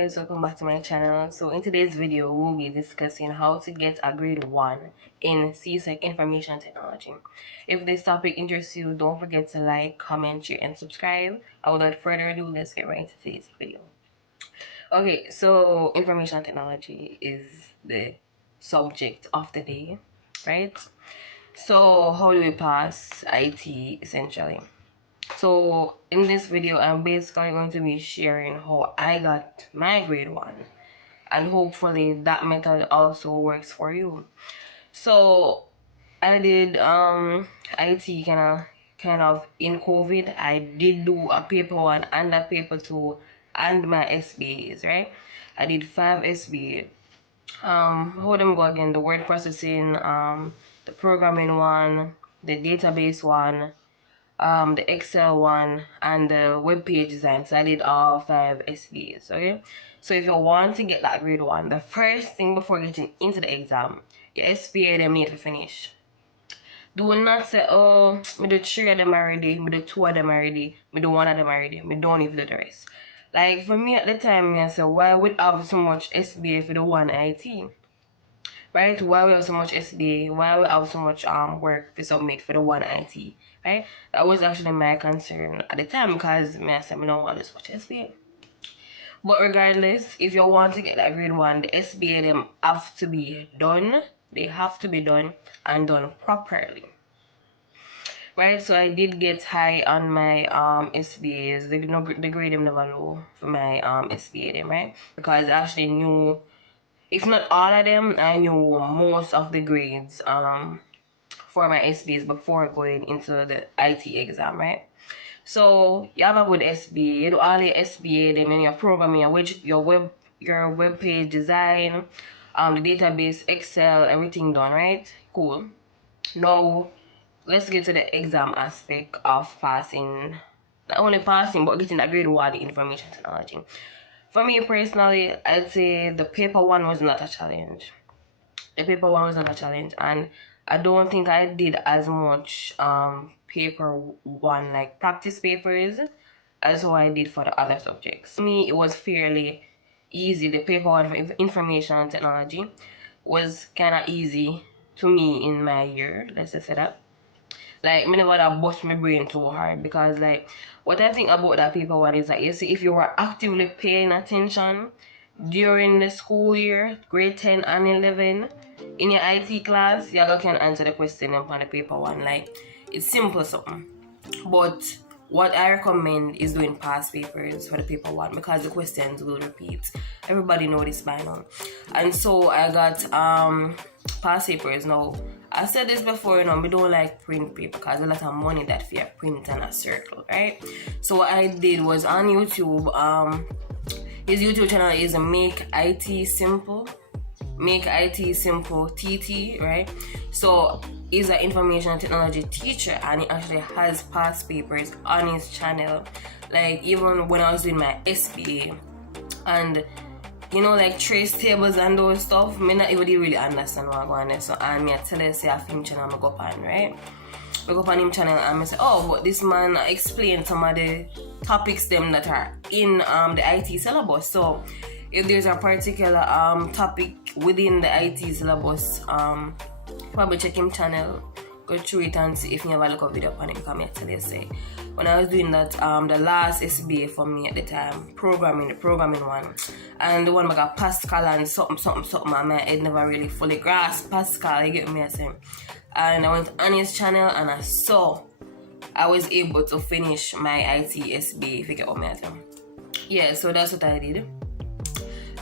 Guys, welcome back to my channel. So in today's video we'll be discussing how to get a grade 1 in Csec information technology. If this topic interests you, don't forget to like, comment, share, and subscribe. Without further ado, let's get right into today's video. Okay, so information technology is the subject of the day, right? So how do we pass IT essentially? So in this video, I'm basically going to be sharing how I got my grade 1, and hopefully that method also works for you. So I did IT kind of in COVID. I did do a paper 1 and a paper 2 and my SBAs, right? I did 5 SBA. How them go again? The word processing, the programming one, the database one, the Excel one, and the web page design. So I did all 5 SBAs. Okay, so if you want to get that grade 1, the first thing before getting into the exam, your SBA them need to finish. Do not say, oh, me do 3 of them already, me do 2 of them already, me do 1 of them already, me don't even do the rest. Like for me at the time, I said, why would I have so much SBA for the one IT? Right? Why we have so much SBA? Why we have so much work to submit for the one IT? Right? That was actually my concern at the time, because I said I don't want this much SBA. But regardless, if you want to get that grade 1, the SBA them have to be done. They have to be done and done properly. Right, so I did get high on my SBAs. The grade them never low for my SBA them, right? Because I actually knew, if not all of them, I knew most of the grades for my SBAs before going into the IT exam, right? So you have a good SBA, you do all your SBA, then your programming, your web page design, the database, Excel, everything done, right? Cool. Now let's get to the exam aspect of passing. Not only passing, but getting that grade 1 in information technology. For me personally, I'd say the paper 1 was not a challenge. The paper 1 was not a challenge, and I don't think I did as much paper 1, like practice papers, as how I did for the other subjects. For me, it was fairly easy. The paper 1 for information technology was kind of easy to me in my year, let's just say that. Like, me never that bust my brain too hard, because like what I think about that paper 1 is that, you see, if you were actively paying attention during the school year, grade 10 and 11, in your IT class, you can answer the question on the paper 1. Like, it's simple something. But what I recommend is doing past papers for the paper 1, because the questions will repeat. Everybody know this by now. And so I got past papers. Now, I said this before, we don't like print paper because a lot of money that for print and a circle, right? So what I did was on YouTube, his YouTube channel is Make IT Simple. Make IT Simple TT, right? So he's an information technology teacher, and he actually has past papers on his channel. Like, even when I was doing my SBA, and like trace tables and those stuff, me not even really understand what I'm going there. So and me I tell you, say I film channel I go up on, right? I go up on him channel and I say, oh, but this man explain some of the topics them that are in the IT syllabus. So if there's a particular topic within the IT syllabus, probably check him channel, go through it and see if you have a look at video on him. Come here, tell you, say, when I was doing that, the last SBA for me at the time, the programming one, and the one I got Pascal and something, and my head never really fully grasped Pascal, you get me, I say. And I went on his channel and I saw I was able to finish my IT SBA, if you get what I say. Yeah, so that's what I did.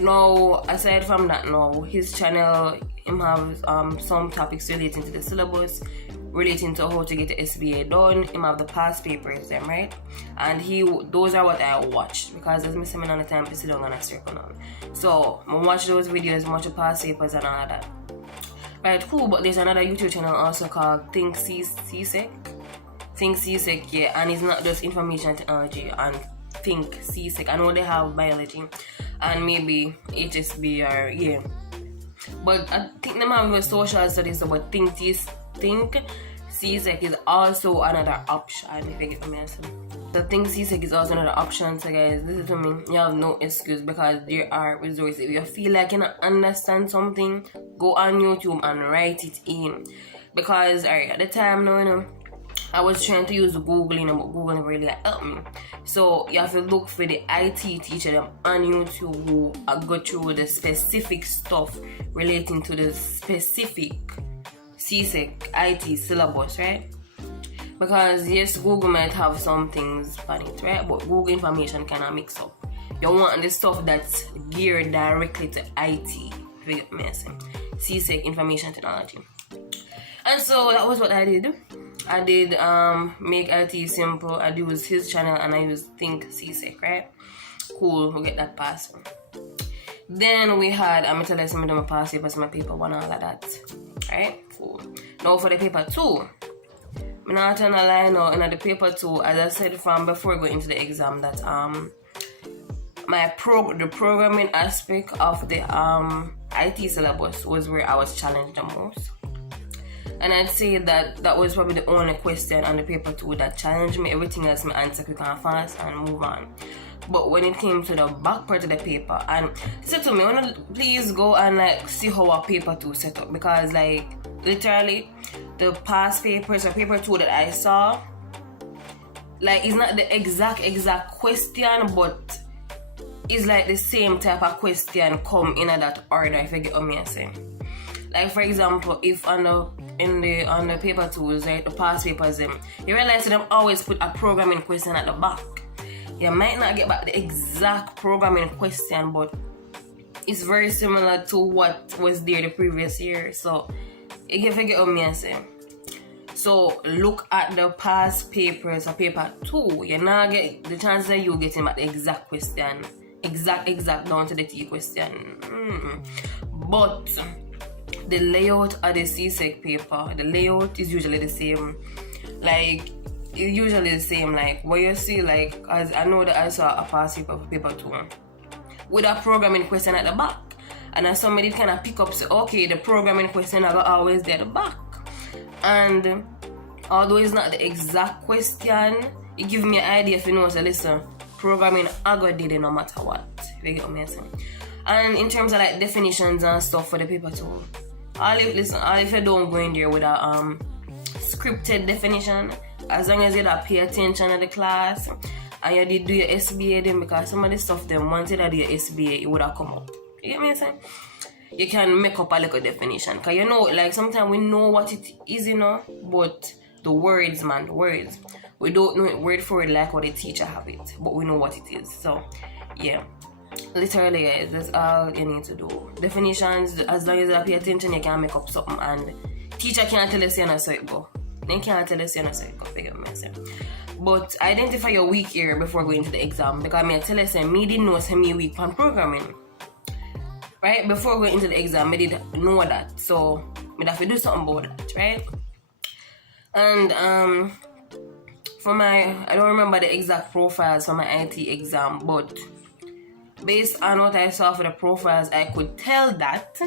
Now, aside from that, now his channel, him have some topics relating to the syllabus, relating to how to get the SBA done. Him have the past papers them, right? And those are what I watched, because there's missing on the time to sit down and circle now. So I watch those videos, watch the past papers and all of that. Right, cool. But there's another YouTube channel also called Think Csec. Think Csec, yeah, and it's not just information technology and Think Csec. I know they have biology and maybe HSB or but I think they have social studies about Think Csec is also another option, if you get what I'm saying. So think Csec is also another option. So guys, this is to me, you have no excuse because there are resources. If you feel like you don't understand something, go on YouTube and write it in. Because alright, at the time now, you know, I was trying to use Google, you know, but Google never really helped me. So you have to look for the IT teacher them on YouTube who go through the specific stuff relating to the specific Csec IT syllabus, right? Because yes, Google might have some things on it, right? But Google information cannot mix up. You want the stuff that's geared directly to IT, if you get me saying. Csec information technology. And so that was what I did. I did make IT simple. I used his channel and I used Think Csec, right? Cool, we'll get that passed. Then we had, I'm telling you some of my past papers, my paper one, all of that. Right? Cool. Now for the paper 2. I'm not gonna lie now, in the paper 2, as I said from before going into the exam, that the programming aspect of the IT syllabus was where I was challenged the most. And I'd say that was probably the only question on the paper 2 that challenged me. Everything else, my answer quick and fast and move on. But when it came to the back part of the paper, and said to me, I wanna please go and like see how our paper 2 set up, because like literally the past papers or paper 2 that I saw, like it's not the exact question, but it's like the same type of question come in that order, if you get what I'm saying. Like for example, if on the paper 2s, right, the past papers, you realize that them always put a programming question at the back. You might not get back the exact programming question, but it's very similar to what was there the previous year. So if you get what I'm saying. So look at the past papers or paper 2. You not get the chances of you getting back the exact question, exact down to the T question. But the layout of the Csec paper, the layout is usually the same. Like it's usually the same. Like what you see, like as I know that I saw a past paper 2 with a programming question at the back, and then somebody kind of pick up say, okay, the programming question are always there at the back. And although it's not the exact question, it gives me an idea if you know, so listen, programming I got did it no matter what. If you get what I'm saying. And in terms of like definitions and stuff for the paper 2, if you don't go in there with a scripted definition, as long as you don't pay attention to the class and you did do your SBA then, because some of the stuff them once you do your SBA, it would have come up. You get me saying? You can make up a little definition, because you know, like sometimes we know what it is, you know, but the words, we don't know it word for word like what the teacher have it, but we know what it is. So yeah, literally guys, that's all you need to do. Definitions, as long as you pay attention, you can make up something, and teacher can't tell us you know so it go. They can't tell us you know so it go. Figure myself. But identify your weak area before going to the exam, because I tell us me didn't know me weak on programming. Right? Before going into the exam, I did know that. So I have to do something about that, right? And for I don't remember the exact profiles for my IT exam, but based on what I saw for the profiles, I could tell that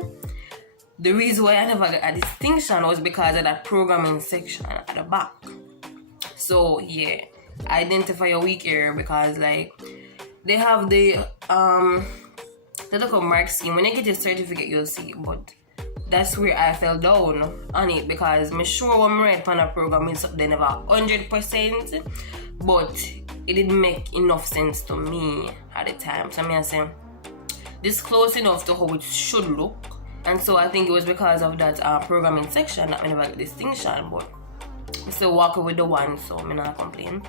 the reason why I never got a distinction was because of that programming section at the back. So yeah, identify your weak area, because like they have the local mark scheme. When you get your certificate, you'll see, but that's where I fell down on it, because I'm sure when I read on a program is they never 100%, but it didn't make enough sense to me at the time. So I say this close enough to how it should look, and so I think it was because of that programming section that I never got distinction, but I still walk with the one, so I'm not complain.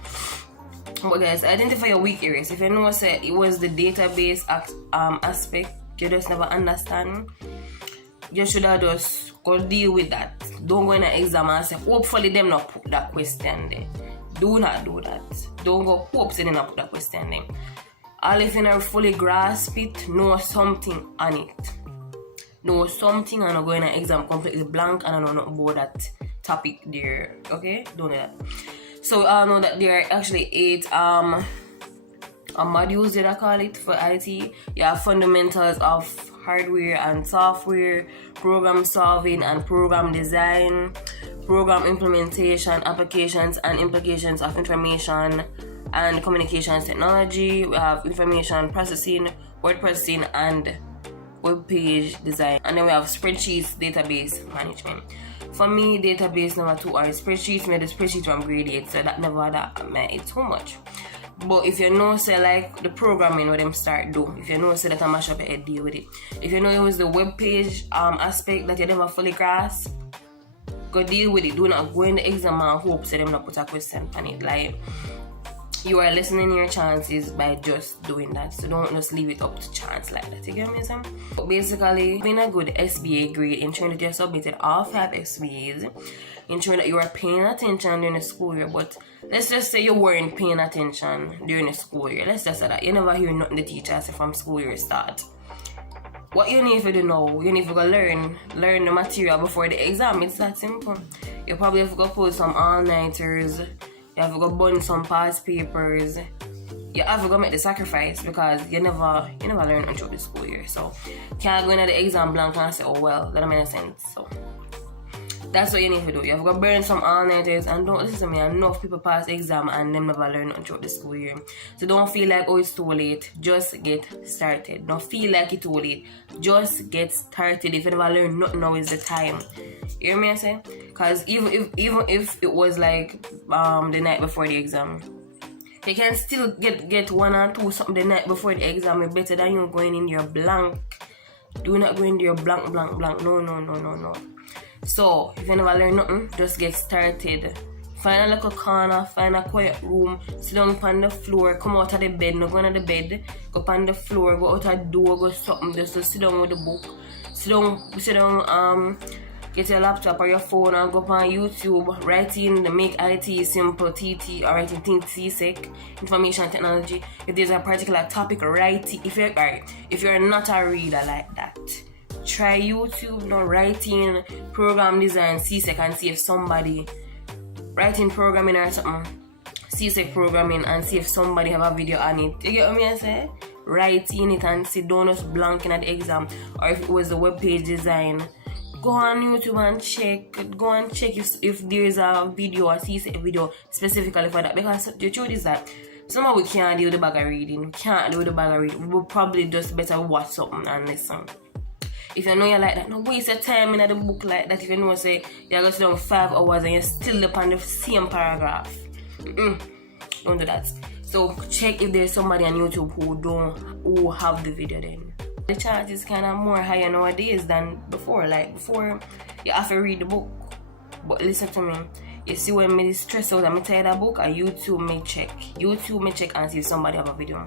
But guys, identify your weak areas. If you know say it was the database aspect you just never understand, you should have just go deal with that. Don't go in an exam and say hopefully them not put that question there. Do not do that. Don't go hopefully them not put that question there. All if you never fully grasp it, know something on it. Know something and not go in an exam completely blank and I know nothing about that topic there. Okay? Don't do that. So I know that there are actually 8 modules that I call it for IT. You have fundamentals of hardware and software, program solving and program design, program implementation, applications and implications of information and communications technology. We have information processing, word processing, and web page design. And then we have spreadsheets, database management. For me, database number 2 are spreadsheets. Made the spreadsheet from grade 8, so that never that it's too much. But if you know, say like the programming what them start do, if you know, say that I mash up your head, deal with it. If you know it was the web page aspect that you never fully grasp, go deal with it. Do not go in the exam and hope say them not put a question on it. Like, you are lessening your chances by just doing that. So don't just leave it up to chance like that. You get me, Sam? But basically, being a good SBA grade, ensuring that you have submitted all 5 SBAs, ensuring that you are paying attention during the school year. But let's just say you weren't paying attention during the school year. Let's just say that you never hear nothing the teacher say from school year start. What you need to do now, you need to go learn the material before the exam. It's that simple. You probably have to go pull some all-nighters. You have to go burn some past papers. You have to go make the sacrifice because you never learn until the school year. So can't go into the exam blank and say, oh well, that makes sense. So that's what you need to do. You have to go burn some all-nighters, and don't listen to me. Enough people pass the exam and them never learn until the school year. So don't feel like, oh, it's too late. Just get started. Don't feel like it's too late. Just get started. If you never learn nothing, now is the time. You hear me I say? Because even if it was like the night before the exam, you can still get 1 or 2 something the night before the exam. It's better than you going in your blank. Do not go in your blank. No. So if you never learn nothing, just get started. Find a little corner, find a quiet room, sit down on the floor, come out of the bed, no go on the bed, go on the floor, go out the door, go something, just to sit down with the book. Sit down, get your laptop or your phone and go on YouTube, write in the Make IT Simple TT, or write in Csec, Information Technology. If there's a particular topic, write it. If you're not a reader like that, try YouTube, no writing, program design, Csec, and see if somebody writing programming or something, Csec programming, and see if somebody have a video on it. You get what I say? Write in it and see, don't just blanking at the exam. Or if it was the web page design, go on YouTube and check. Go and check if there is a video, a Csec video specifically for that. Because the truth is that somehow we can't do the bag of reading. We can't do the bag of reading. We'll probably just better watch something and listen. If you know you like that, no waste your time in the book like that. If you know, say, you're going to sit down 5 hours and you're still up on the same paragraph. Don't do that. So check if there's somebody on YouTube who have the video then. The chance is kind of more higher nowadays than before. Like before, you have to read the book. But listen to me. You see when me stress out and me tired of book, I YouTube me check. YouTube me check and see if somebody have a video.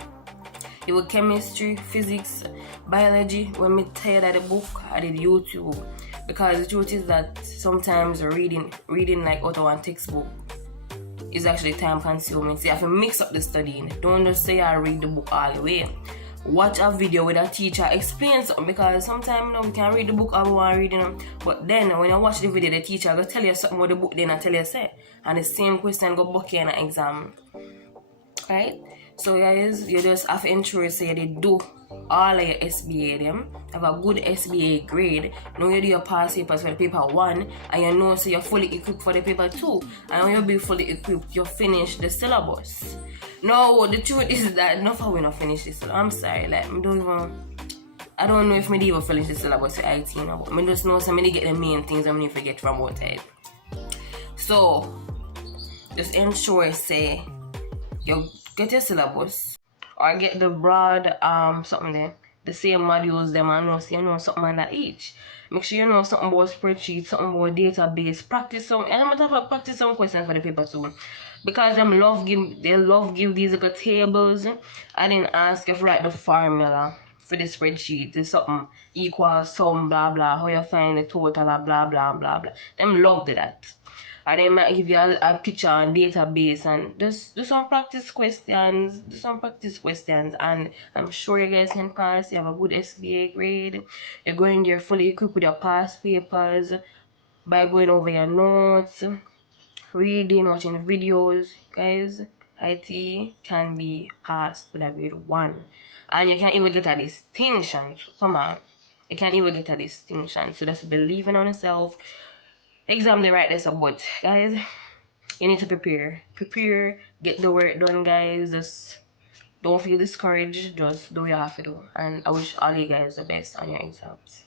It was chemistry, physics, biology. When me tired of the book, I did YouTube. Because the truth is that sometimes reading like out of one textbook is actually time consuming. So you have to mix up the studying. Don't just say I read the book all the way. Watch a video with a teacher explain something, because sometimes we can read the book or we want to read them. But then when you watch the video, the teacher will tell you something about the book, then I tell you say. And the same question go back in an exam. Right? So guys, you just have to ensure so you do all of your SBA them, have a good SBA grade. Now you do your past papers for the paper 1, and you know so you're fully equipped for the paper 2. And when you be fully equipped, you finish the syllabus. No, the truth is that not for we not finish this. I'm sorry, like I don't know if me even finish the syllabus for IT now, but I just know so many get the main things I'm gonna forget from what I. So just ensure say you get your syllabus or get the broad something there, the same modules them, and know so you know something on that each. Make sure you know something about spreadsheets, something about database, practice some, and I'm gonna practice some questions for the paper too. Because they love give these little tables. I didn't ask if write the formula for the spreadsheet. It's something equals some blah blah, how you find the total blah blah blah blah. Them love that. And they might give you a picture and database and just do some practice questions. And I'm sure you guys can pass. You have a good SBA grade. You're going there fully equipped with your past papers by going over your notes, reading, watching videos. Guys, IT can be passed with a grade 1. And you can even get a distinction. Come on. You can even get a distinction. So just believing on yourself. exam they write this up, but guys, you need to prepare, get the work done, guys. Just don't feel discouraged, just do what you have to do, and I wish all you guys the best on your exams.